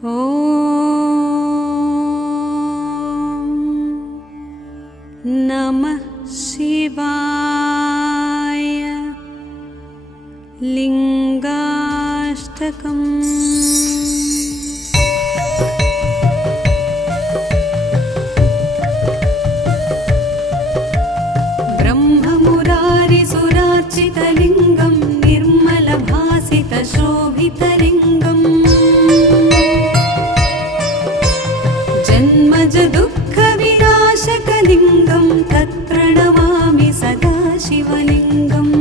ॐ नमः शिवाय। लिंगाष्टकम्। ब्रह्ममुरारिसुरार्चितलिङ्गं निर्मलभासितशोभितलिङ्गम् जन्मज दुःखविनाशकलिङ्गं तत्प्रणमामि सदा शिवलिङ्गम्।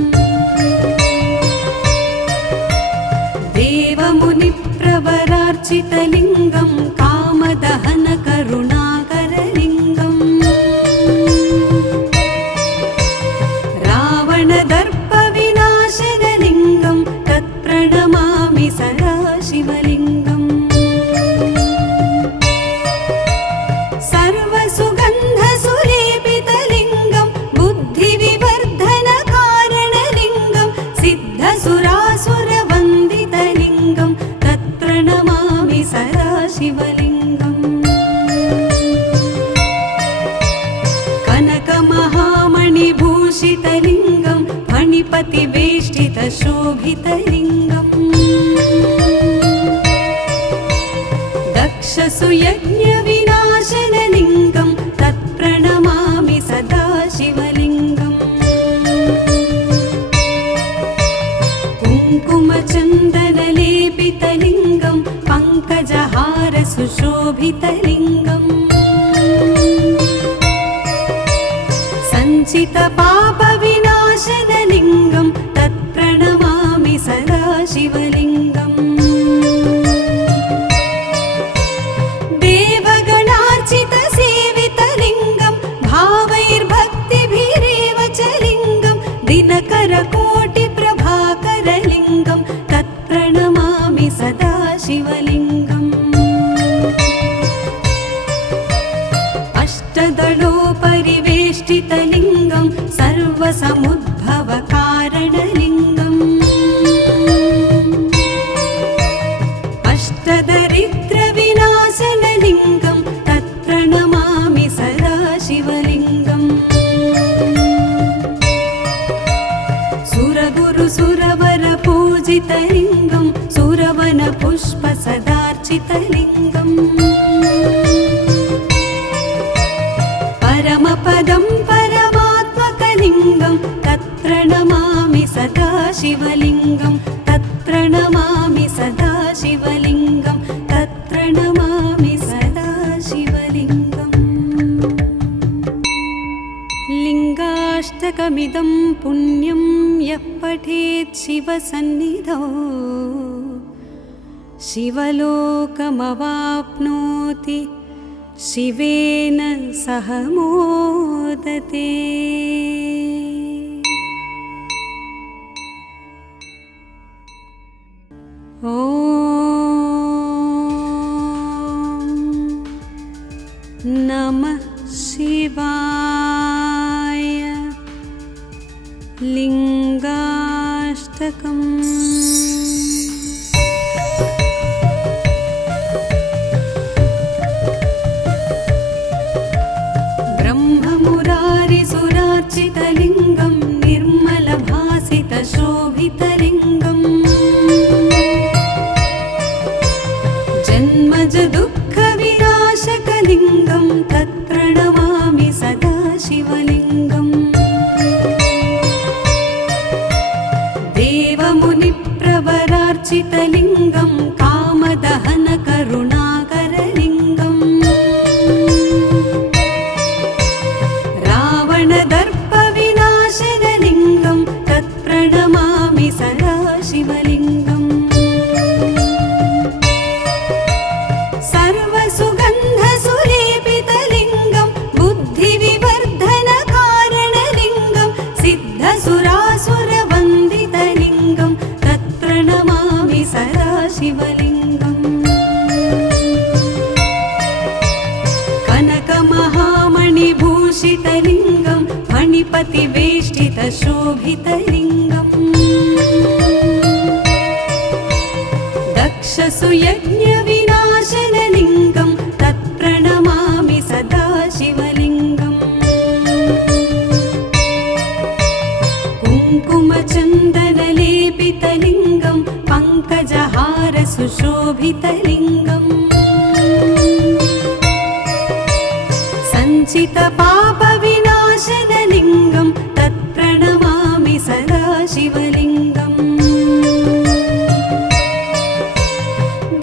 देवमुनिप्रवरार्चितलिङ्गं कामदहनकरुणाकरलिङ्गम् रावणदर्पविनाशनलिङ्गं तत्प्रणमामि सदा शिवलिङ्गम्। सर्वसुगन्धसुलेपितलिङ्गं बुद्धिविवर्धनकारणलिङ्गं सिद्धसुरासुरवन्दितलिङ्गं तत्प्रणमामि सदा शिवलिङ्गम्। कनकमहामणिभूषितलिङ्गं फणिपतिवेष्टितशोभितलिङ्गम् दक्षसुयज्ञविनाशनलिङ्गं तत्प्रणमामि सदा शिवलिङ्गम्। कुङ्कुमचन्दनलेपितलिङ्गं पङ्कजहारसुशोभितलिङ्गम् सञ्चितपापविनाशनलिङ्गं तत्प्रणमामि सदा शिवलिङ्गम्। देवगणार्चितसेवितलिङ्गं भावैर्भक्तिभिरेव च लिङ्गं दिनकरकोटिप्रभाकरलिङ्गं तत्प्रणमामि सदा शिवलिङ्गम्। अष्टदलोपरिवेष्टितलिङ्गं सर्वसमुद्भवकारणलिङ्गम् अष्टदरिद्रविनाशनलिङ्गं तत्प्रणमामि सदा शिवलिङ्गम्। सुरगुरुसुरवरपूजितलिङ्गं सुरवनपुष्पसदार्चितलिङ्गम् परमपदं परमात्मकलिङ्गं तत्प्रणमामि सदा शिवलिङ्गं तत्प्रणमामि सदा शिवलिङ्गं तत्प्रणमामि सदा शिवलिङ्गम्। लिङ्गाष्टकमिदं पुण्यं यः पठेत् शिवसन्निधौ शिवलोकमवाप्नोति शिवेन सह मोदते। ॐ नमः शिवाय। लिंगाष्टकम्। ब्रह्ममुरारिसुरार्चितलिङ्गं निर्मलभासितशोभितलिङ्गम् जन्मज दुःखविनाशकलिङ्गं तत्प्रणमामि सदा शिवलिङ्गम्। देवमुनिप्रवरार्चितलिङ्गं कामदहनकरुणाकरलिङ्गम् रावणदर्पविनाशनलिङ्गं तत्प्रणमामि सदा शिवलिङ्गम्। सर्वसुगन्धसुलेपितलिङ्गं बुद्धिविवर्धनकारणलिङ्गं सिद्धसुरासुरवन्दितलिङ्गं तत्प्रणमामि सदा शिवलिङ्गम्। कनकमहामणिभूषितलिङ्गं फणिपतिवेष्टितशोभितलिङ्गम् दक्षसुयज्ञविनाश शोभितलिङ्गम् सञ्चितपापविनाशनलिङ्गं तत्प्रणमामि सदा शिवलिङ्गम्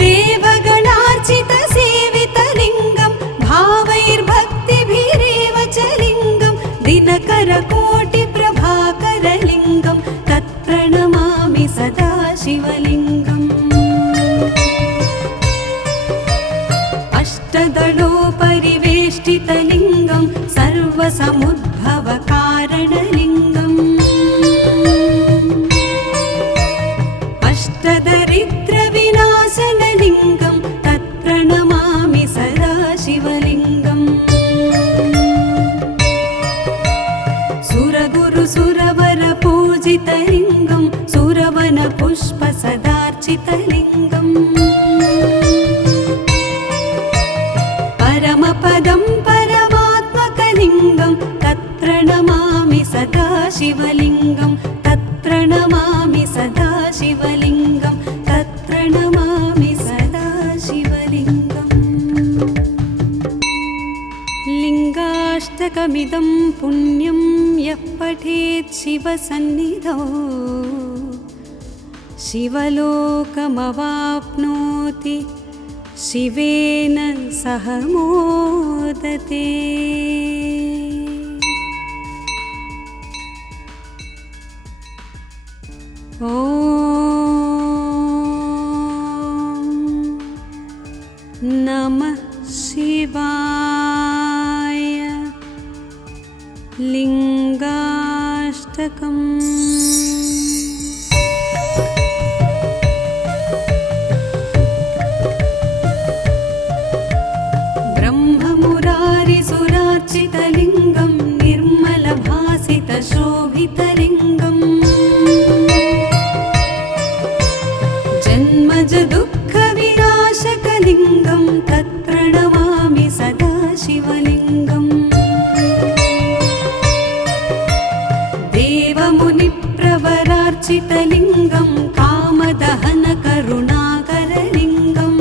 देवगणार्चितसेवितलिङ्गं भावैर्भक्तिभिरेव च लिङ्गं दिनकरकोटिप्रभाकरलिङ्गं तत्प्रणमामि सदा शिवलिङ्गम् अष्टदलोपरिवेष्टितलिङ्गं सर्वसमुद्भवकारणलिङ्गम् अष्टदरिद्रविनाशनलिङ्गं तत्प्रणमामि सदा शिवलिङ्गम् सुरगुरुसुरवरपूजितलिङ्गं सुरवनपुष्पसदार्चितलिङ्गम् परमपदं परमात्मकलिङ्गं तत्प्रणमामि सदा शिवलिङ्गं तत्प्रणमामि सदा शिवलिङ्गं तत्प्रणमामि सदा शिवलिङ्गम् लिङ्गाष्टकमिदं पुण्यं यः पठेत् शिवसन्निधौ शिवलोकमवाप्नोति शिवेन सह मोदते। ॐ नमः शिवाय। लिङ्गाष्टकम्। ब्रह्ममुरारिसुरार्चितलिङ्गं निर्मलभासितशोभितलिङ्गम् जन्मजदुःखविनाशकलिङ्गं तत्प्रणमामि सदा शिवलिङ्गम् देवमुनिप्रवरार्चितलिङ्गं कामदहनकरुणाकरलिङ्गम्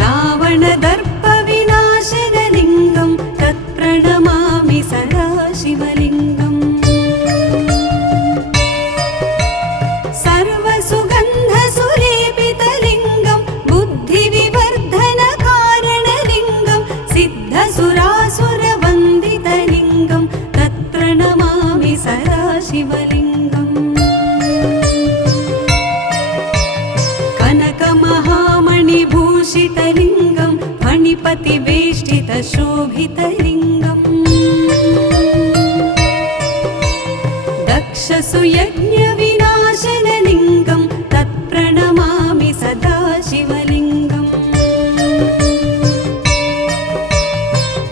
रावणदर्पविनाशनलिङ्गं तत्प्रणमामि सदा शिवलिङ्गम् सर्वसुगन्धसुलेपितलिङ्गं बुद्धिविवर्धनकारणलिङ्गं सिद्धसुरासुरवन्दितलिङ्गं तत्प्रणमामि सदा शिवलिङ्गम् कनकमहामणिभूषितलिङ्गं फणिपतिवेष्टितशोभितलिङ्गम् दक्षसुयज्ञविनाशनलिङ्गं तत्प्रणमामि सदा शिवलिङ्गम्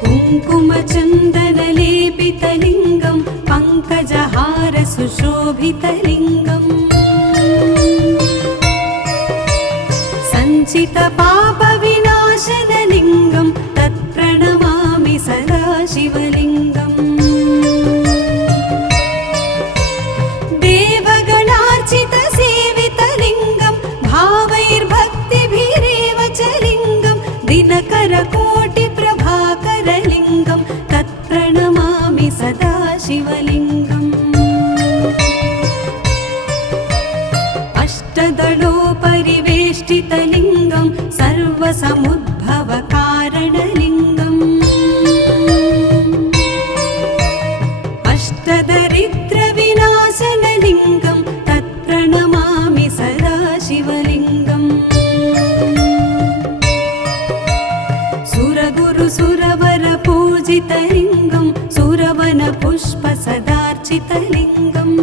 कुङ्कुमचन्दनलेपितलिङ्गं पङ्कजहारसुशोभितलिङ्गम् सञ्चितपापविनाशनलिङ्गं तत्प्रणमामि सदा शिवलिङ्गम् देवगणार्चितसेवितलिङ्गं भावैर्भक्तिभिरेव च लिङ्गं दिनकरकोटिप्रभाकरलिङ्गं तत्प्रणमामि सदा शिवलिङ्गम् अष्टदलोपरिवेष्टितलिङ्गं सर्वसमुद्भवकारणलिङ्गम् अष्टदरिद्रविनाशनलिङ्गं तत्प्रणमामि सदा शिवलिङ्गम् सुरगुरुसुरवरपूजितलिङ्गं सुरवनपुष्पसदार्चितलिङ्गम्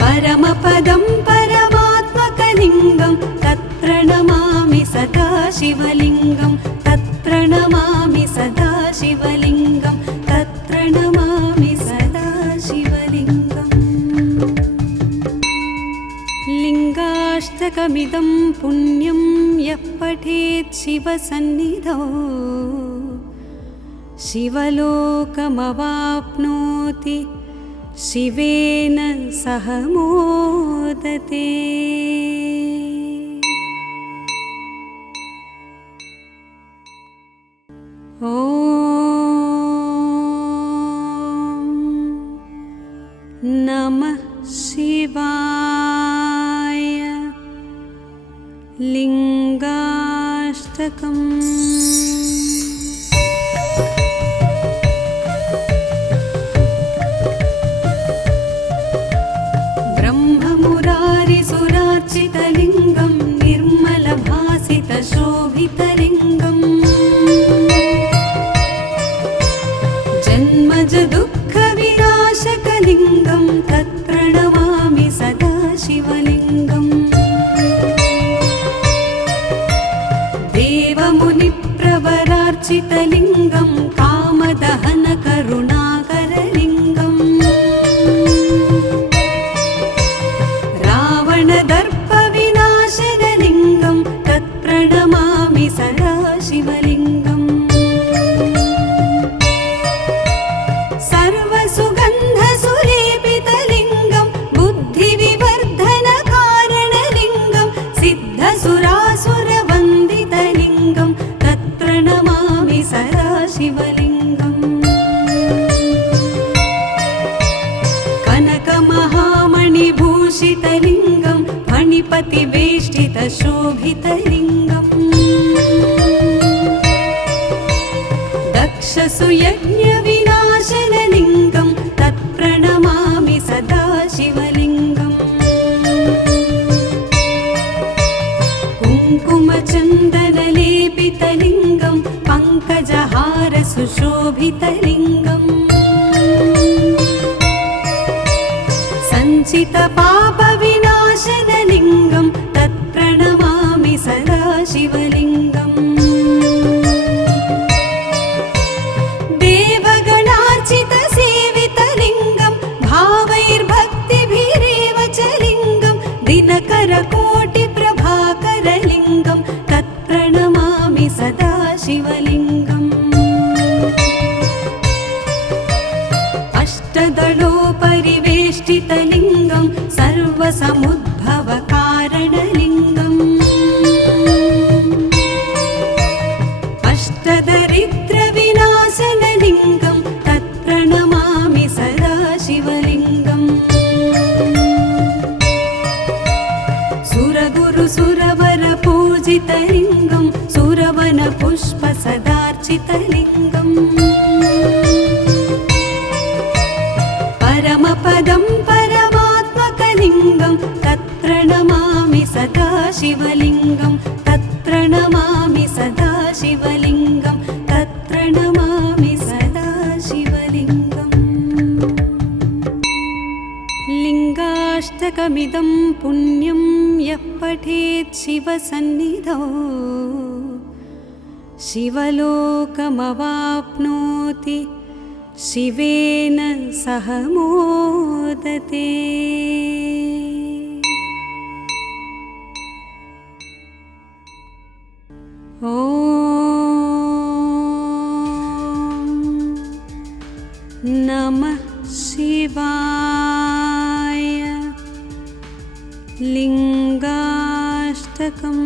परमपदं परमात्मकलिङ्गं तत्प्रणमामि सदा शिवलिङ्गं तत्प्रणमामि सदा शिवलिङ्गं तत्प्रणमामि सदा शिवलिङ्गम् लिङ्गाष्टकमिदं पुण्यं यः पठेत् शिवसन्निधौ शिवलोकमवाप्नोति शिवेन सह मोदते। ॐ नमः शिवाय। लिङ्गाष्टकम्। ब्रह्ममुरारिसुरार्चितलिङ्गं निर्मलभासितशोभितलिङ्गम् जन्मज दुःखविनाशकलिङ्गं तत्प्रणमामि सदा शिवलिङ्गम्। देवमुनिप्रवरार्चितलिङ्गं कामदहनकरुणाकरलिङ्गम् रावणदर्पविनाशनलिङ्गं तत्प्रणमामि सदा शिवलिङ्गम्। सर्वसुगन्धसुलेपितलिङ्गं बुद्धिविवर्धनकारणलिङ्गं सिद्धसुरासुरवन्दितलिङ्गं तत्प्रणमामि सदा शिवलिङ्गम्। कनकमहामणिभूषितलिङ्गं फणिपतिवेष्टितशोभितलिङ्गम् दक्षसुयज्ञविनाशनलिङ्गं तत्प्रणमामि सदा शिवलिङ्गम्। कुङ्कुमचन्दनलेपितलिङ्गं पङ्कजहारसुशोभितलिङ्गम् सञ्चितपापविनाशनलिङ्गं तत्प्रणमामि सदा शिवलिङ्गम्। देवगणार्चितसेवितलिङ्गं भावैर्भक्तिभिरेव च लिङ्गं दिनकरकोटिप्रभाकरलिङ्गं तत्प्रणमामि सदा शिवलिङ्गम्। अष्टदलोपरिवेष्टितलिङ्गं सर्वसमुद्भवकारणलिङ्गम् अष्टदरिद्रविनाशनलिङ्गं तत्प्रणमामि सदा शिवलिङ्गम्। सुरगुरुसुरवरपूजितलिङ्गं सुरवनपुष्पसदार्चितलिङ्गम् परमपदं परमात्मकलिङ्गं तत्प्रणमामि सदा शिवलिङ्गं तत्प्रणमामि सदा शिवलिङ्गं तत्प्रणमामि सदा शिवलिङ्गम्। लिङ्गाष्टकमिदं पुण्यं यः पठेत् शिवसन्निधौ शिवलोकमवाप्नोति शिवेन सह मोदते। ॐ नमः शिवाय। लिङ्गाष्टकम्।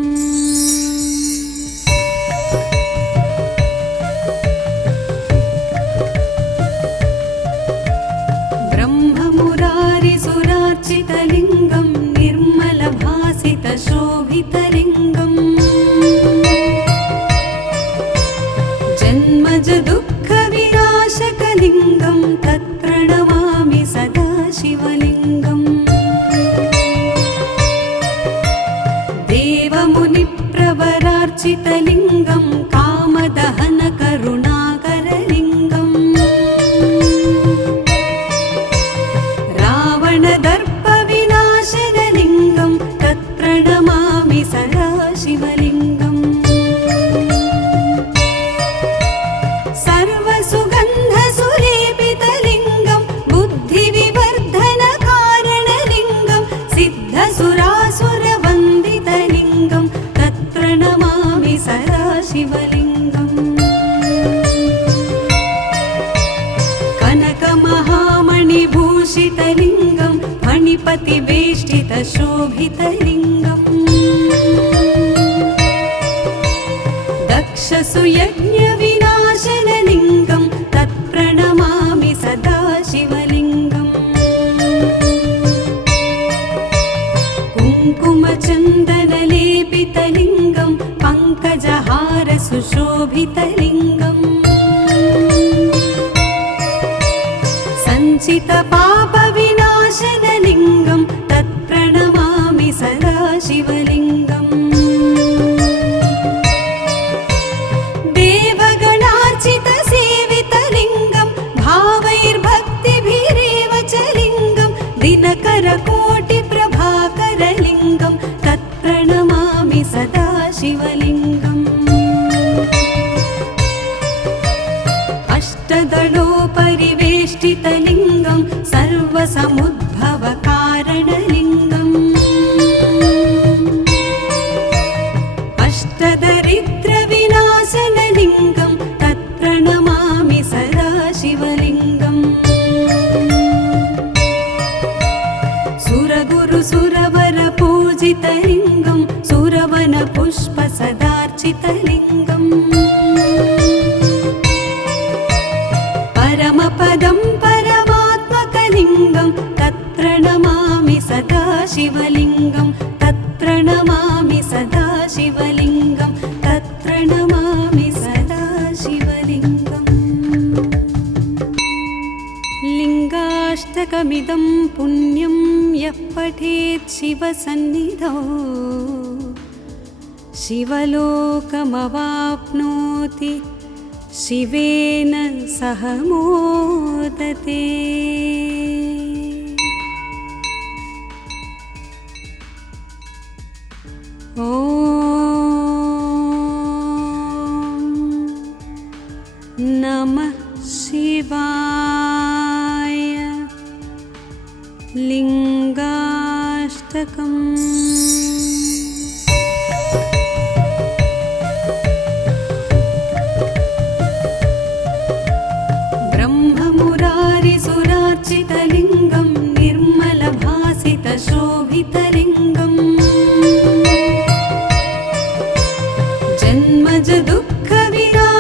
ब्रह्ममुरारिसुरार्चितलिङ्गं निर्मलभासितशोभितलिङ्गम् जन्मज दुःखविनाशकलिङ्गं तत्प्रणमामि सदा शिवलिङ्गम्। देवमुनिप्रवरार्चितलिङ्गं कामदहनकरुणाकरलिङ्गम् रावणदर्पविनाशनलिङ्गं तत्प्रणमामि सदा शिवलिङ्गम्। सर्वसुगन्धसुलेपितलिङ्गं बुद्धिविवर्धनकारणलिङ्गं सिद्धसुरासुरवन्दितलिङ्गं तत्प्रणमामि सदा शिवलिङ्गम्। कनकमहामणिभूषितलिङ्गं मणिपतिवेष्टितशोभितलिङ्गम् दक्षसुयज्ञविनाशनलिङ्गं तत्प्रणमामि सदा शिवलिङ्गम् कुङ्कुमचन्दनलेपितलिङ्गं पङ्कजहारसुशोभितलिङ्गम् सञ्चितपापविनाशनलिङ्गं तत्प्रणमामि सदा शिवलिङ्गम् देवगणार्चितसेवितलिङ्गं भावैर्भक्तिभिरेव च लिङ्गं दिनकरकोटिप्रभाकरलिङ्गं तत्प्रणमामि सदा शिवलिङ्गम् अष्टदलोपरिवेष्टितलिङ्गं सर्वसमुद्भवकारणलिङ्गम् अष्टदरिद्रविनाशनलिङ्गं तत्प्रणमामि सदा शिवलिङ्गम् सुरगुरुसुरवरपूजितलिङ्गं सुरवनपुष्पसदार्चितलिङ्गम् परमपदं परमात्मकलिङ्गं तत्प्रणमामि सदा शिवलिङ्गं तत्प्रणमामि सदा शिवलिङ्गं तत्प्रणमामि सदा शिवलिङ्गम् लिङ्गाष्टकमिदं पुण्यं यः पठेत् शिवसन्निधौ शिवलोकमवाप्नोति शिवेन सह मोदते। ॐ नमः शिवाय। लिङ्गाष्टकम्। ब्रह्ममुरारिसुरार्चितलिङ्गं निर्मलभासितशोभितलिङ्गम्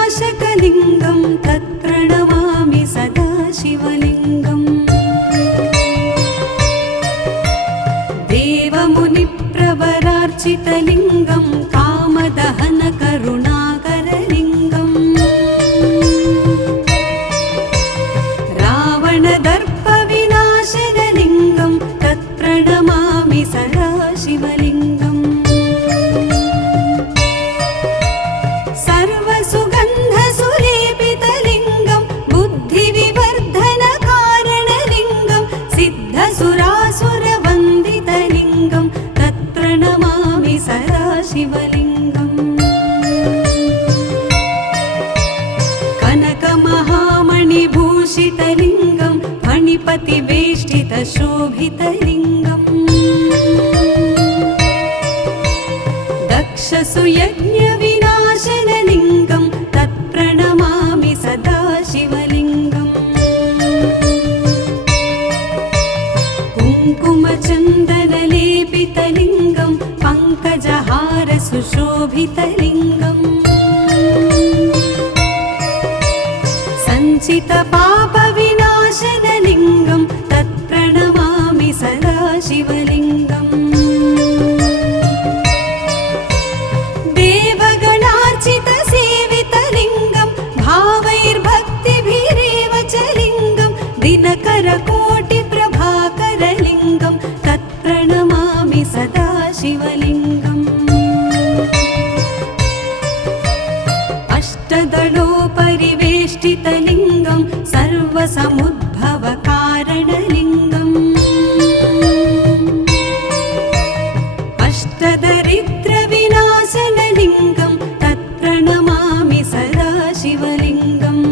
जन्मजदुःखविनाशकलिङ्गं तत्प्रणमामि सदा शिवलिङ्गम् देवमुनिप्रवरार्चितलिङ्गं कामदहनकरुणाकरलिङ्गम् रावणदर्पविनाशनलिङ्गं तत्प्रणमामि सदा शिवलिङ्गम् सर्वसुगन्धसुलेपितलिङ्गं बुद्धिविवर्धनकारणलिङ्गं सिद्धसुरासुरवन्दितलिङ्गं तत्प्रणमामि सदा शिवलिङ्गम् कनकमहामणिभूषितलिङ्गं फणिपतिवेष्टितशोभितलिङ्गम् दक्षसुयज्ञविनाशनलिङ्गं तत्प्रणमामि सदा शिवलिङ्गम् कुङ्कुमचन्दनलेपितलिङ्गं पङ्कजहारसुशोभितलिङ्गम् सञ्चितपापविनाशनलिङ्गं तत्प्रणमामि सदा शिवलिङ्गम् देवगणार्चितसेवितलिङ्गं भावैर्भक्तिभिरेव च लिङ्गं दिनकरकोटिप्रभाकरलिङ्गं तत्प्रणमामि सदा शिवलिङ्गम् अष्टदलोपरिवेष्टितलिङ्गं सर्वसमुद्भवकारणलिङ्गम् अष्टदरिद्रविनाशनलिङ्गं तत्प्रणमामि सदा शिवलिङ्गम्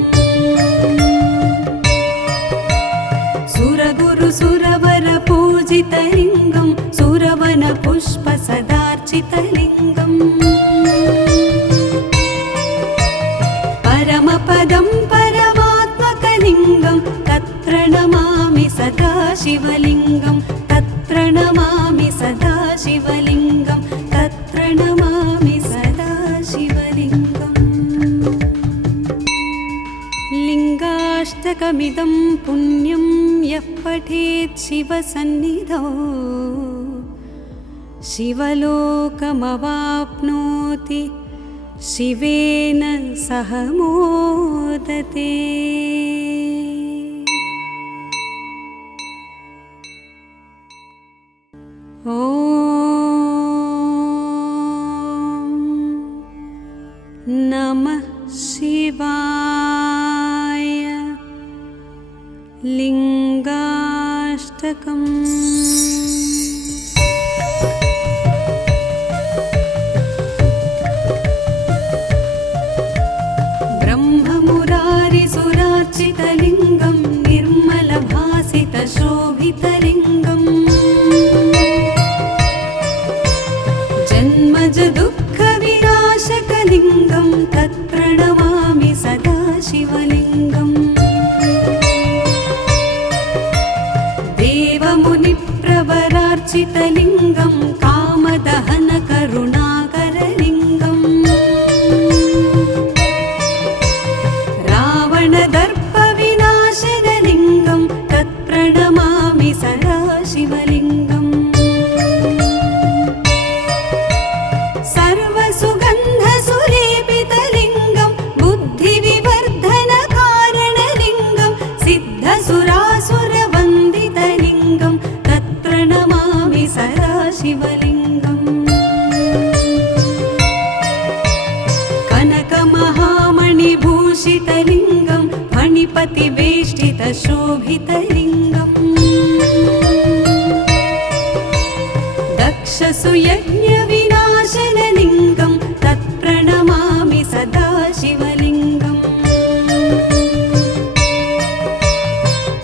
सुरगुरुसुरवरपूजितलिङ्गं सुरवनपुष्पसदार्चितलिङ्गम् परमपदं परमात्मकलिङ्गं तत्प्रणमामि सदा शिवलिङ्गं तत्प्रणमामि तत्प्रणमामि सदा शिवलिङ्गं तत्प्रणमामि सदा शिवलिङ्गम् लिङ्गाष्टकमिदं पुण्यं यः पठेत् शिवसन्निधौ शिवलोकमवाप्नोति शिवेन सह मोदते। ॐ नमः शिवाय। लिङ्गाष्टकम्। ब्रह्ममुरारिसुरार्चितलिङ्गं निर्मलभासितशोभितलिङ्गम् जन्मजदुःखविनाशकलिङ्गं तत्प्रणमामि सदा शिवलिङ्गम् देवमुनिप्रवरार्चितलिङ्गं कामदहनकरुणाकरलिङ्गम् रावणदर्पविनाशनलिङ्गं तत्प्रणमामि सदा शिवलिङ्गम् सर्वसुगन्धसुलेपितलिङ्गं बुद्धिविवर्धनकारणलिङ्गं सिद्धसुरासुरवन्दितलिङ्गं तत्प्रणमामि सदा शिवलिङ्गम् कनकमहामणिभूषितलिङ्गं फणिपतिवेष्टितशोभितलिङ्गम् दक्षसुयज्ञविनाशनलिङ्गं तत्प्रणमामि सदा शिवलिङ्गम्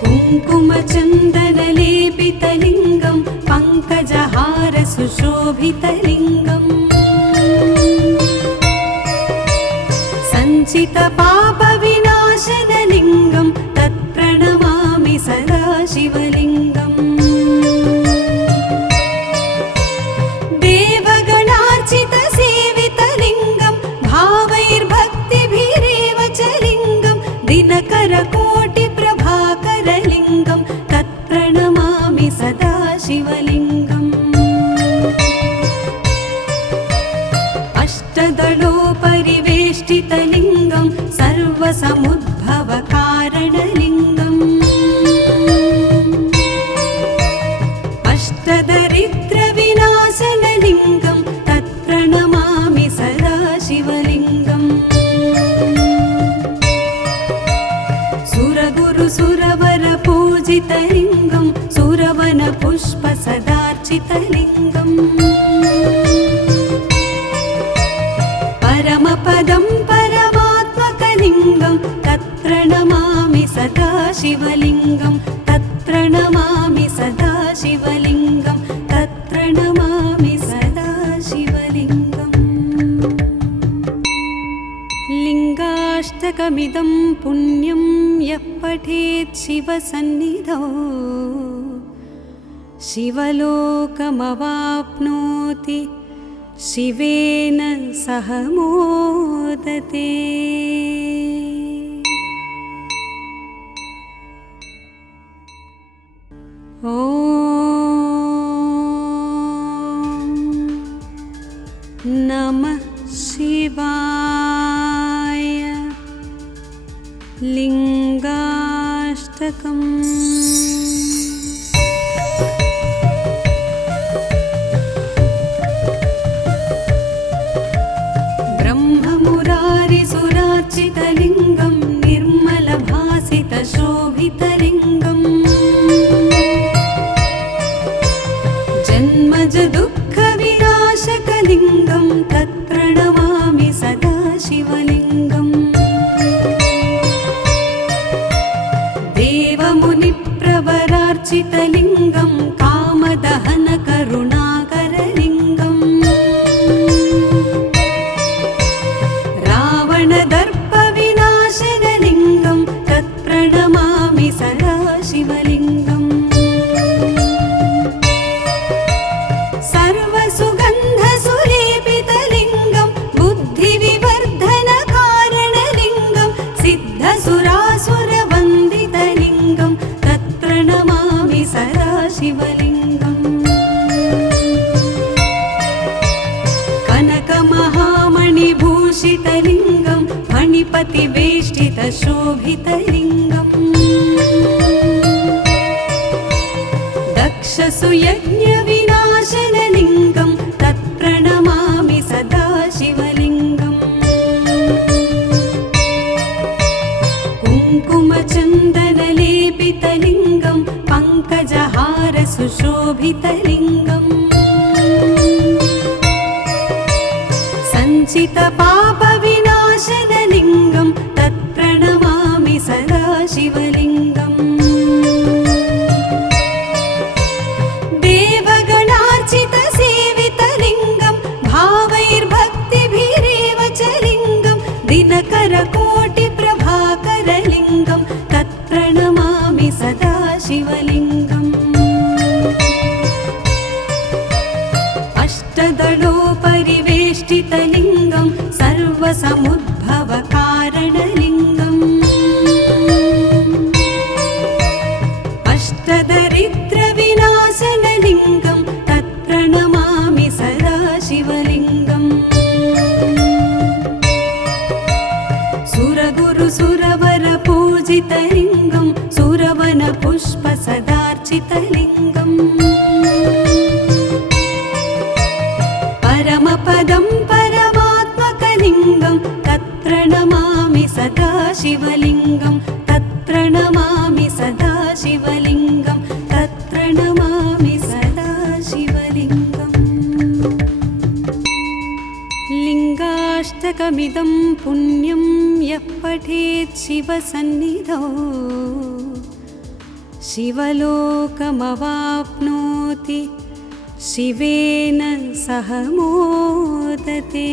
कुङ्कुमचन्दनलेपितलिङ्गं पङ्कजहारसुशोभितलिङ्गम् सञ्चितपापविनाशनलिङ्गं तत्प्रणमामि सदा शिवलिङ्गम् देवगणार्चितसेवितलिङ्गं भावैर्भक्तिभिरेव च लिङ्गं दिनकरकोटिप्रभाकरलिङ्गं तत्प्रणमामि सदा शिवलिङ्गम् अष्टदलोपरिवेष्टितलिङ्गं सर्वसमुद्भवकारणलिङ्गम् अष्टदरिद्रविनाशनलिङ्गं तत्प्रणमामि सदा शिवलिङ्गम् सुरगुरुसुरवरपूजितलिङ्गं सुरवनपुष्पसदार्चितलिङ्गम् परमपदं परमात्मकलिङ्गं तत्प्रणमामि सदा शिवलिङ्गं तत्प्रणमामि सदा शिवलिङ्गं तत्प्रणमामि सदा शिवलिङ्गम् लिङ्गाष्टकमिदं पुण्यं यः पठेत् शिवसन्निधौ शिवलोकमवाप्नोति शिवेन सह मोदते। ॐ नमः शिवाय। लिङ्गाष्टकम्। ब्रह्ममुरारिसुरार्चितलिङ्गं निर्मलभासितशोभितलिङ्गम् जन्मजदुःखविनाशकलिङ्गं तत्प्रणमामि सदा शिवलिङ्गम् देवमुनिप्रवरार्चितलिङ्गं कामदहनकरुणाकरलिङ्गम् रावणदर्पविनाशनलिङ्गं तत्प्रणमामि सदा शिवलिङ्गम् फणिपतिवेष्टितशोभितलिङ्गम् दक्षसुयज्ञविनाशनलिङ्गं तत्प्रणमामि सदा शिवलिङ्गम् कुङ्कुमचन्दनलेपितलिङ्गं पङ्कजहारसुशोभितलिङ्गम् सञ्चितपापविनाशनलिङ्गं तत्प्रणमामि सदा शिवलिङ्गम् देवगणार्चितसेवितलिङ्गं भावैर्भक्तिभिरेव च लिङ्गं दिनकरकोटिप्रभाकरलिङ्गं तत्प्रणमामि सदा शिवलिङ्गम् अष्टदलोपरिवेष्टितलिङ्गं सर्वसमुद्भवकारणलिङ्गम् अष्टदरिद्रविनाशनलिङ्गं तत्प्रणमामि सदा शिवलिङ्गम् सुरगुरुसुरवरपूजितलिङ्गं सुरवनपुष्पसदार्चितलिङ्गम् परमपदं परमात्मकलिङ्गं तत्प्रणमामि सदा शिवलिङ्गं तत्प्रणमामि सदा शिवलिङ्गं तत्प्रणमामि सदा शिवलिङ्गम् लिङ्गाष्टकमिदं पुण्यं यः पठेत् शिवसन्निधौ शिवलोकमवाप्नोति शिवेन सह मोदते।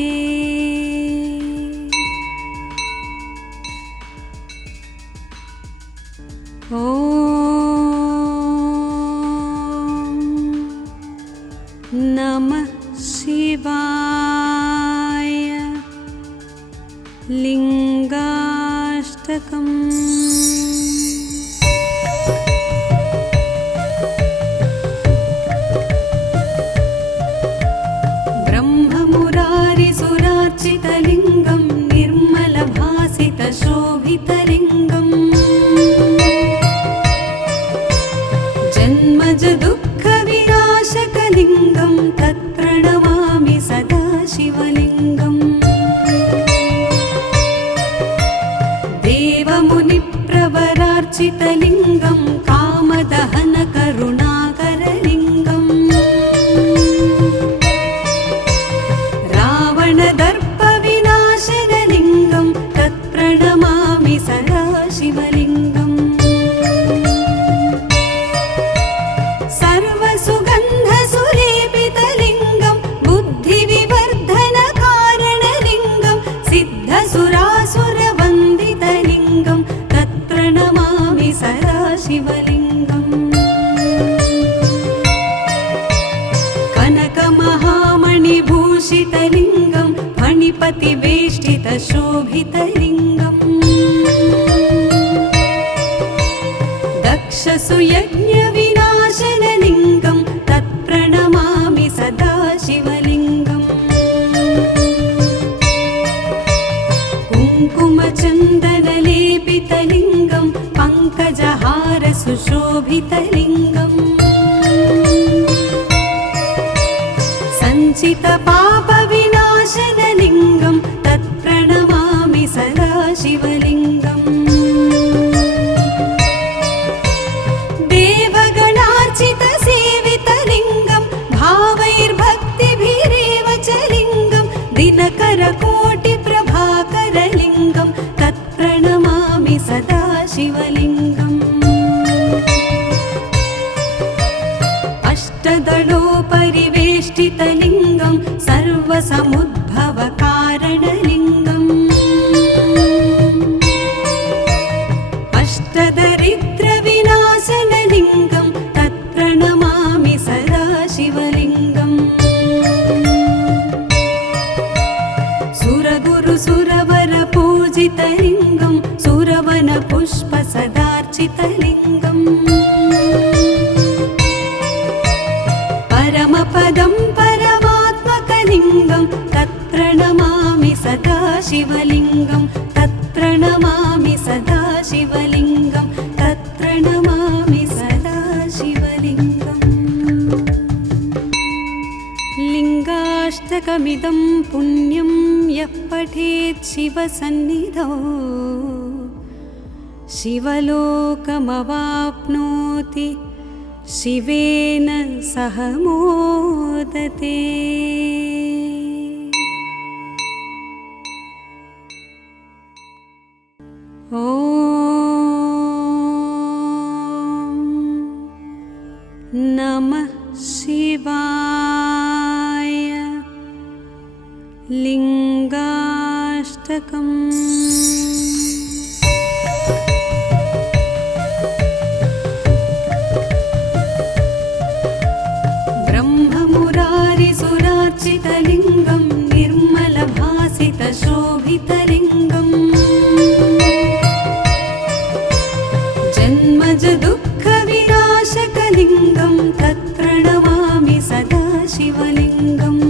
ॐ नमः शिवाय। लिङ्गाष्टकम्। ब्रह्ममुरारिसुरार्चितलिङ्गं निर्मलभासितशोभितलिङ्गम् जन्मजदुःखविनाशकलिङ्गं तत्प्रणमामि सदा शिवलिङ्गम् देवमुनिप्रवरार्चितलिङ्गं कामदहनकरुणाकरलिङ्गम् रावणदर्पविनाशनलिङ्गं तत्प्रणमामि सदा शिवलिङ्गम् सर्वसुगन्धसुलेपितलिङ्गं बुद्धिविवर्धनकारणलिङ्गं सिद्धसुरासुरवन्दितलिङ्गं तत्प्रणमामि सदा शिवलिङ्गम् कनकमहामणिभूषितलिङ्गं फणिपतिवेष्टितशोभितलिङ्गम् दक्षसुयज्ञविनाशनलिङ्गं तत्प्रणमामि सदा शिवलिङ्गम् कुङ्कुमचन्दनलेपितलिङ्गं पङ्कजहारसुशोभितलिङ्गम् सञ्चितपापविनाशनलिङ्गं तत्प्रणमामि सदा शिवलिङ्गम् देवगणार्चितसेवितलिङ्गं भावैर्भक्तिभिरेव च लिङ्गं दिनकरकोटिप्रभाकरलिङ्गं तत्प्रणमामि सदा शिवलिङ्गम् अष्टदलोपरिवेष्टितलिङ्गं सर्वसमुद्भवकारणलिङ्गम् अष्टदरिद्रविनाशनलिङ्गं तत्प्रणमामि सदा शिवलिङ्गम् सुरगुरुसुरवरपूजितलिङ्गं सुरवनपुष्पसदार्चितलिङ्गम् परमपदं परमात्मकलिङ्गं तत्प्रणमामि सदा शिवलिङ्गं तत्र लिङ्गाष्टकमिदं पुण्यं यः पठेत् शिवसन्निधौ शिवलोकमवाप्नोति शिवेन सह मोदते। ॐ नमः शिवाय। लिङ्गाष्टकम्। ब्रह्ममुरारिसुरार्चितलिङ्गं निर्मलभासितशोभितलिङ्गम् जन्मज दुःखविनाशकलिङ्गं तत्प्रणमामि सदा शिवलिङ्गम्।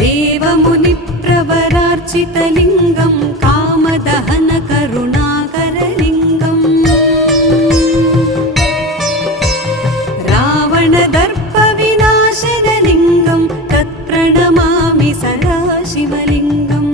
देवमुनिप्रवरार्चितलिङ्गं कामदहनकरुणाकरलिङ्गम् रावणदर्पविनाशनलिङ्गं तत्प्रणमामि सदा शिवलिङ्गम्।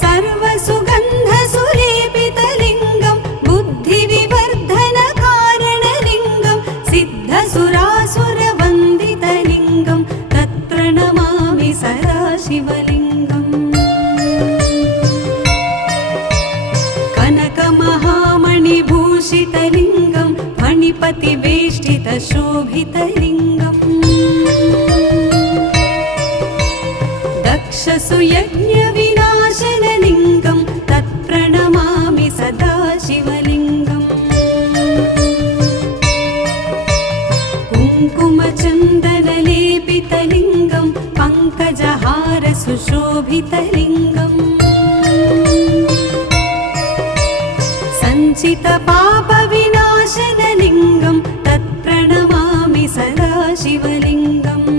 सर्वसुगन्धसुलेपितलिङ्गं बुद्धिविवर्धनकारणलिङ्गं सिद्धसुरासुरवन्दितलिङ्गं तत्प्रणमामि सदा शिवलिङ्गम्। कनकमहामणिभूषितलिङ्गं फणिपतिवेष्टितशोभितलिङ्गम् दक्षसुयज्ञविनाशनलिङ्गं तत्प्रणमामि सदा शिवलिङ्गम्। कुङ्कुमचन्दनलेपितलिङ्गं पङ्कजहारसुशोभितलिङ्गम् सञ्चितपापविनाशनलिङ्गं तत्प्रणमामि सदा शिवलिङ्गम्।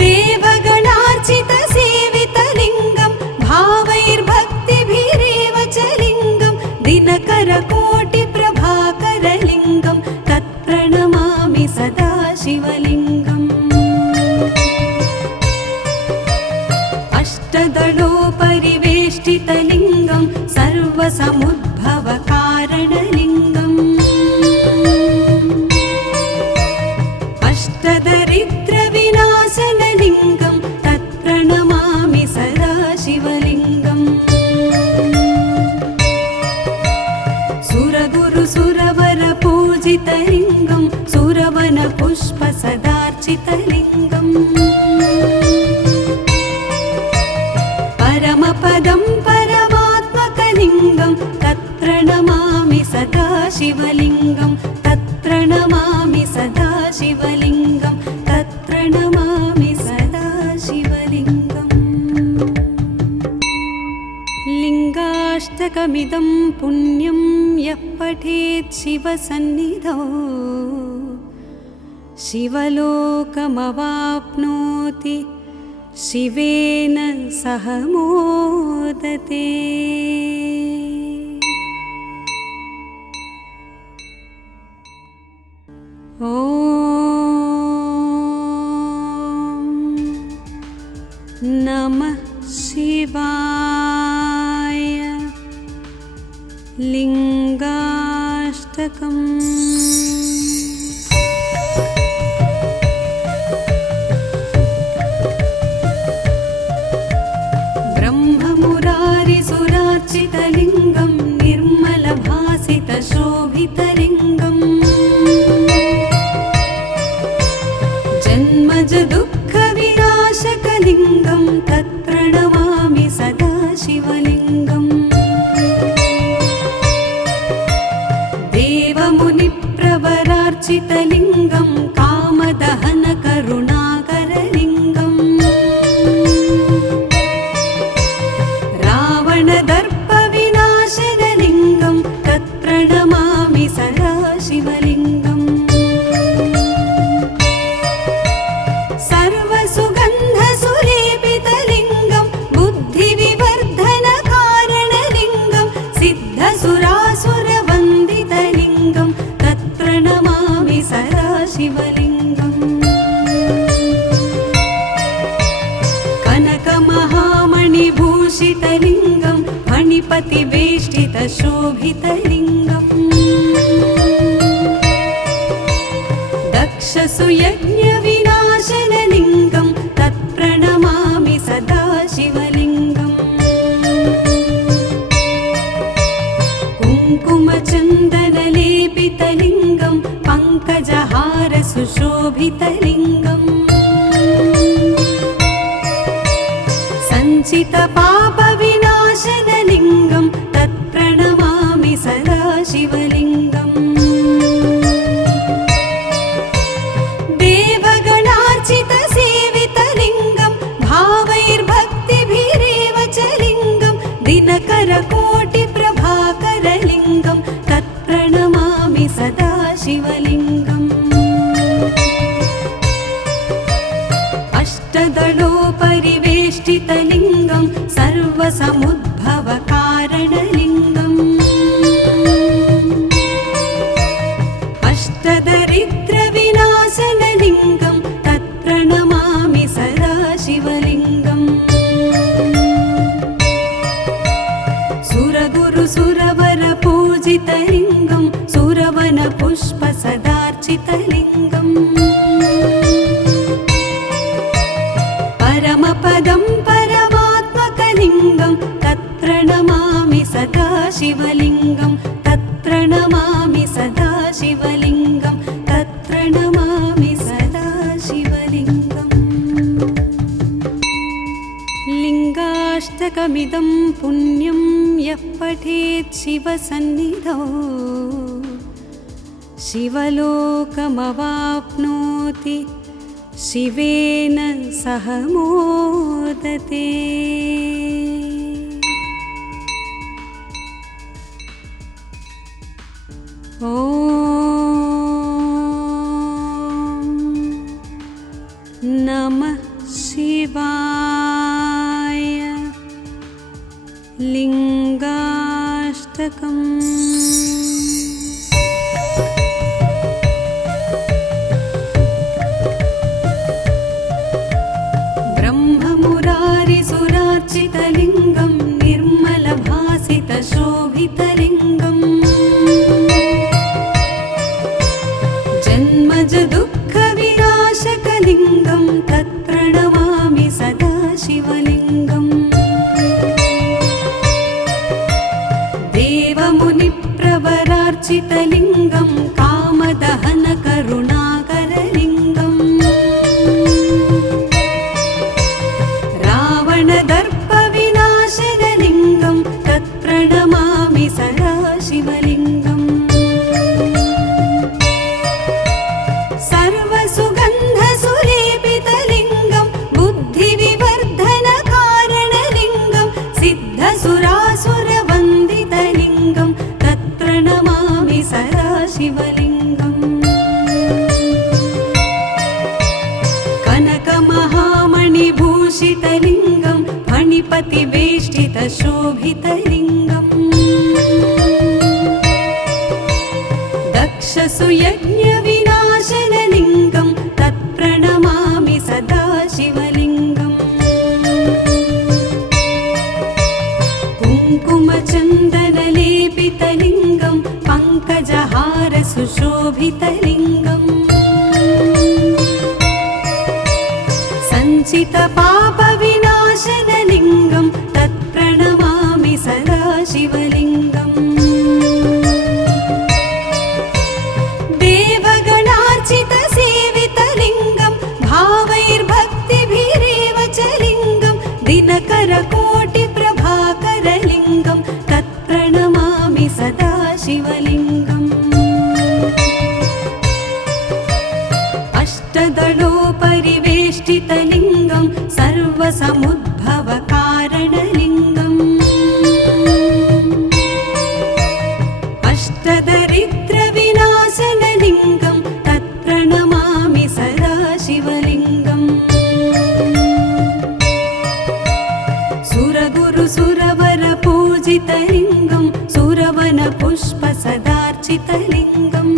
देवगणार्चितसेवितलिङ्गं भावैर्भक्तिभिरेव च लिङ्गं दिनकरकोटिप्रभाकरलिङ्गं तत्प्रणमामि सदा शिवलिङ्गम्। अष्टदलोपरिवेष्टितलिङ्गं सर्वसमुद्भवकारणलिङ्गम् अष्टदरिद्रविनाशनलिङ्गं तत्प्रणमामि सदा शिवलिङ्गम्। सुरगुरुसुरवरपूजितलिङ्गं सुरवनपुष्पसदार्चितलिङ्गम् परमपदं परमात्मकलिङ्गं तत्प्रणमामि सदा शिवलिङ्गं तत्प्रणमामि सदा शिवलिङ्गं तत्प्रणमामि सदा शिवलिङ्गम्। लिङ्गाष्टकमिदं पुण्यं यः पठेत् शिवसन्निधौ शिवलोकमवाप्नोति शिवेन सह मोदते। ॐ नमः शिवाय। लिङ्गाष्टकम्। ब्रह्ममुरारिसुरार्चितलिङ्गं निर्मलभासितशोभितलिङ्गम् जन्मज दुःखविनाशकलिङ्गं तत्प्रणमामि सदा शिवलिङ्गम्। देवमुनिप्रवरार्चितलिङ्गं कामदहनकरुणाकरलिङ्गम् रावणदर्पविनाशनलिङ्गं तत्प्रणमामि सदा शिवलिङ्गम्। सर्वसुगन्धसुलेपितलिङ्गं बुद्धिविवर्धनकारणलिङ्गं सिद्धसुरा शोभितलिङ्गम् दक्षसुयज्ञविनाशनलिङ्गं तत्प्रणमामि सदा शिवलिङ्गम् कुङ्कुमचन्दनलेपितलिङ्गं पङ्कजहारसुशोभितलिङ्गम् सञ्चितपापविनाशनलिङ्गं तत्प्रणमामि सदा शिवलिङ्गम् देवगणार्चितसेवितलिङ्गं भावैर्भक्तिभिरेव च लिङ्गं दिनकरकोटिप्रभाकरलिङ्गं तत्प्रणमामि सदा शिवलिङ्गम् अष्टदलोपरिवेष्टितलिङ्गं सर्वसमुद्भवकारणलिङ्गम् अष्टदरिद्रविनाशनलिङ्गं तत्प्रणमामि सदा शिवलिङ्गम् सुरगुरुसुरवरपूजितलिङ्गं सुरवनपुष्पसदार्चितलिङ्गम् परमपदं परमात्मकलिङ्गं तत्प्रणमामि सदा शिवलिङ्गं तत्प्रणमामि सदा शिवलिङ्गं तत्प्रणमामि सदा शिवलिङ्गम् लिङ्गाष्टकमिदं पुण्यं यः पठेत् शिवसन्निधौ शिवलोकमवाप्नोति शिवेन सह मोदते। ॐ नमः शिवाय। लिङ्गाष्टकम्। ब्रह्ममुरारिसुरार्चितलिङ्गं निर्मलभासितशोभितलिङ्गम् जन्मजदुःखविनाशकलिङ्गं तत्प्रणमामि सदा शिवलिङ्गम् देवमुनिप्रवरार्चितलिङ्गं कामदहनकरुणाकरलिङ्गम् रावणदर्पविनाशनलिङ्गं तत्प्रणमामि सदा शिवलिङ्गम् सर्वसुगन्धसुलेपितलिङ्गं बुद्धिविवर्धनकारणलिङ्गं सिद्धसुरासुरवन्दितलिङ्गं तत्प्रणमामि सदा शिवलिङ्गम् कनकमहामणिभूषितलिङ्गं फणिपतिवेष्टितशोभितलिङ्गम् दक्षसुयज्ञविनाशनलिङ्गं तत्प्रणमामि सदा शिवलिङ्गम् कुङ्कुमचन्दनलेपितलिङ्गं पङ्कजहारसुशोभितलिङ्गम् सञ्चितपापविनाशनलिङ्गं तत्प्रणमामि सदा शिवलिङ्गम् देवगणार्चितसेवितलिङ्गं भावैर्भक्तिभिरेव च लिङ्गं दिनकरकोटिप्रभाकरलिङ्गं तत्प्रणमामि सदा शिवलिङ्गम् अष्टदलोपरिवेष्टितलिङ्गं सर्वसमुद्भवकारणलिङ्गम् अष्टदरिद्रविनाशनलिङ्गं तत्प्रणमामि सदा शिवलिङ्गम् सुरगुरुसुरवरपूजितलिङ्गं सुरवनपुष्पसदार्चितलिङ्गम्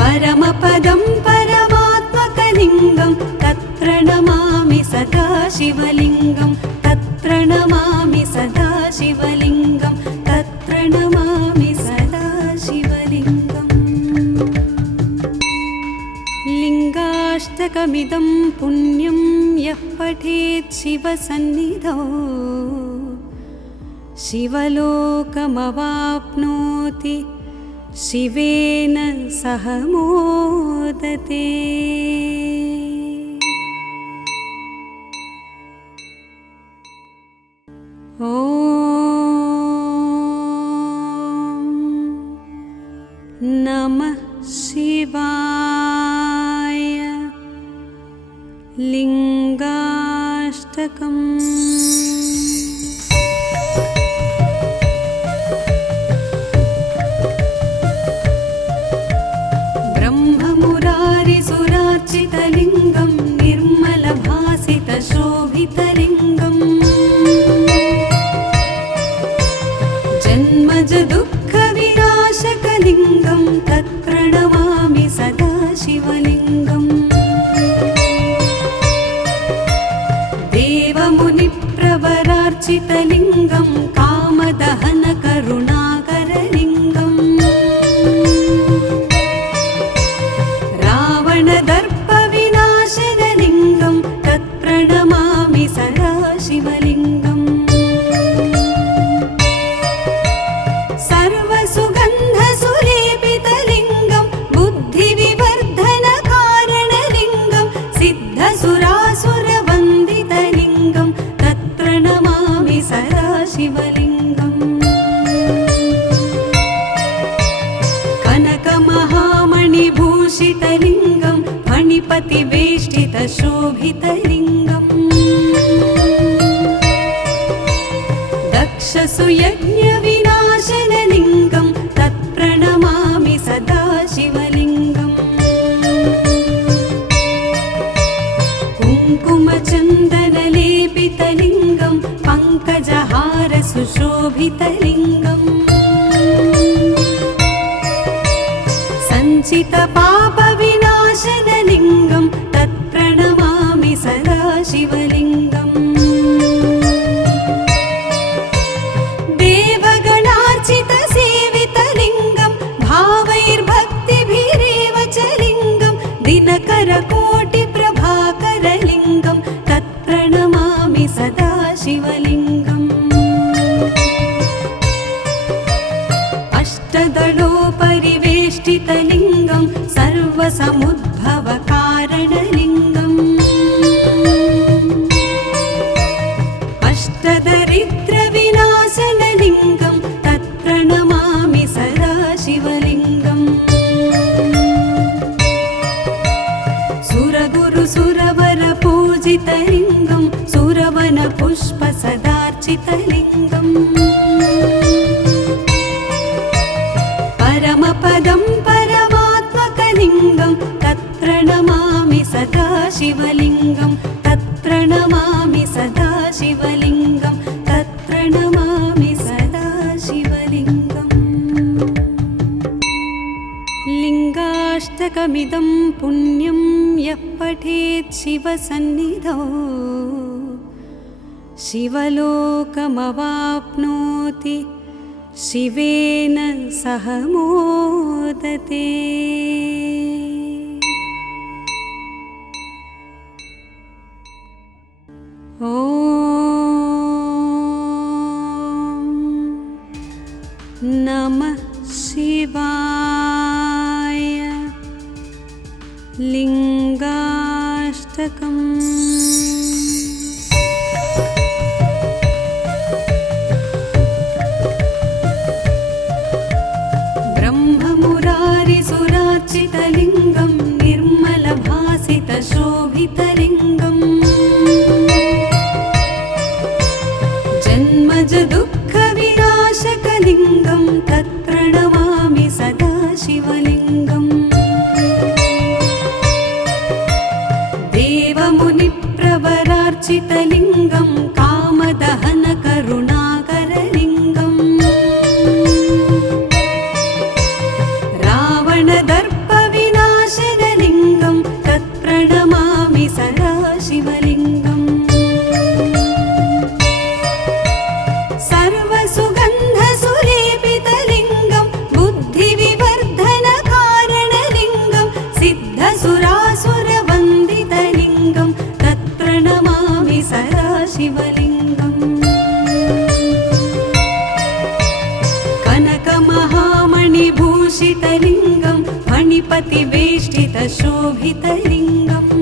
परमपदं परमात्मकलिङ्गं तत्प्रणमामि सदा शिवलिङ्गं तत्प्रणमामि सदा शिवलिङ्गं तत्प्रणमामि सदा शिवलिङ्गम् लिङ्गाष्टकमिदं पुण्यं यः पठेत् शिवसन्निधौ शिवलोकमवाप्नोति शिवेन सह मोदते। ॐ नमः शिवाय। लिङ्गाष्टकम्। ब्रह्ममुरारिसुरार्चितलिङ्गं निर्मलभासितशोभितलिङ्गम् जन्मज दुःखविनाशकलिङ्गं तत्प्रणमामि सदा शिवलिङ्गम् देवमुनिप्रवरार्चितलिङ्गं कामदहनकरुणाकरलिङ्गम् रावणदर्पविनाशनलिङ्गं तत्प्रणमामि सदा शिवलिङ्गम् सर्वसुगन्धसुलेपितलिङ्गं बुद्धिविवर्धनकारणलिङ्गं सिद्धसुरासुरवन्दितलिङ्गं तत्प्रणमामि सदा शिवलिङ्गम् कनकमहामणिभूषितलिङ्गं फणिपतिवेष्टितशोभितलिङ्गम् दक्षसुयज्ञविनाशनलिङ्गं तत्प्रणमामि सदा शिवलिङ्गम् कुङ्कुमचन्दनलेपितलिङ्गं पङ्कजहारसुशोभितलिङ्गम् सञ्चितपापविनाशनलिङ्गं तत्प्रणमामि सदा शिवलिङ्गम् देवगणार्चितसेवितलिङ्गं भावैर्भक्तिभिरेव च लिङ्गं दिनकरकोटिप्रभाकरलिङ्गं तत्प्रणमामि सदा शिवलिङ्गम् अष्टदलोपरिवेष्टितलिङ्गं सर्वसमुद्भवकारणलिङ्गम् अष्टदरिद्रविनाशनलिङ्गं तत्प्रणमामि सदा शिवलिङ्गम् सुरगुरुसुरवरपूजितलिङ्गं सुरवनपुष्पसदार्चितलिङ्गम् परमपदं परमात्मकलिङ्गं तत्प्रणमामि सदा शिवलिङ्गं तत्प्रणमामि सदा शिवलिङ्गं तत्प्रणमामि सदा शिवलिङ्गम् लिङ्गाष्टकमिदं पुण्यं यः पठेत् शिवसन्निधौ शिवलोकमवाप्नोति शिवेन सह मोदते। ॐ नमः शिवाय। लिङ्गाष्टकम्। ब्रह्ममुरारिसुरार्चितलिङ्गं निर्मलभासितशोभितलिङ्गम् जन्मज दुःखविनाशकलिङ्गं तत्प्रणमामि सदा शिवलिङ्गम् देवमुनिप्रवरार्चितलिङ्गं कामदहनकरुणाकरलिङ्गम् रावणदर्पविनाशनलिङ्गं तत्प्रणमामि सदा शिवलिङ्गम् देवतिवेष्टितशोभितलिङ्गम्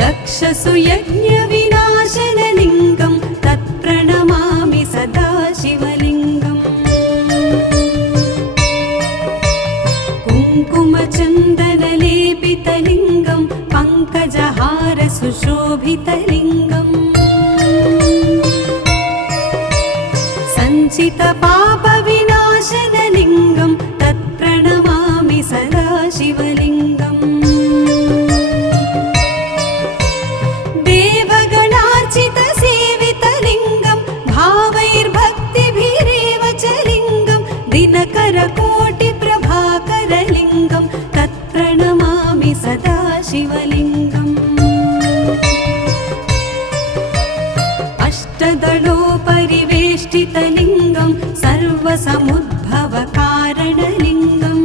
दक्षसुयज्ञविनाशनलिङ्गं तत्प्रणमामि सदा शिवलिङ्गम् कुङ्कुमचन्दनलेपितलिङ्गं पङ्कजहारसुशोभितलिङ्गम् सञ्चितपापविनाशनलिङ्गं तत्प्रणमामि सदा शिवलिङ्गम् देवगणार्चितसेवितलिङ्गं भावैर्भक्तिभिरेव च लिङ्गं दिनकरकोटिप्रभाकरलिङ्गं तत्प्रणमामि सदा शिवलिङ्गम् अष्टदलोपरिवेष्टितलिङ्गं सर्वसमुद्भवकारणलिङ्गम्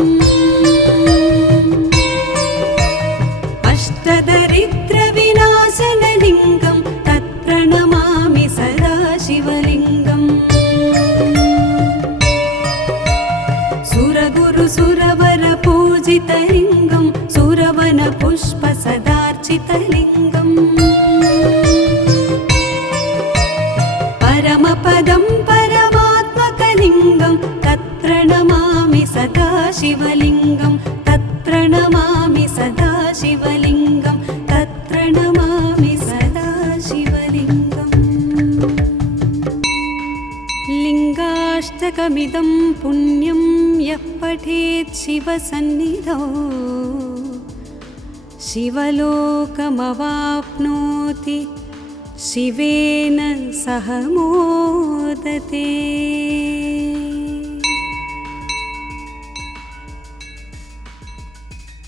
अष्टदरिद्रविनाशनलिङ्गं तत्प्रणमामि सदा शिवलिङ्गम् सुरगुरुसुरवरपूजितलिङ्गं सुरवनपुष्पसदार्चितलिङ्गम् परमपदं परमात्मकलिङ्गं तत्प्रणमामि सदा शिवलिङ्गं तत्प्रणमामि सदा शिवलिङ्गं तत्प्रणमामि सदा शिवलिङ्गम् लिङ्गाष्टकमिदं पुण्यं यः पठेत् शिवसन्निधौ शिवलोकमवाप्नोति शिवेन सह मोदते।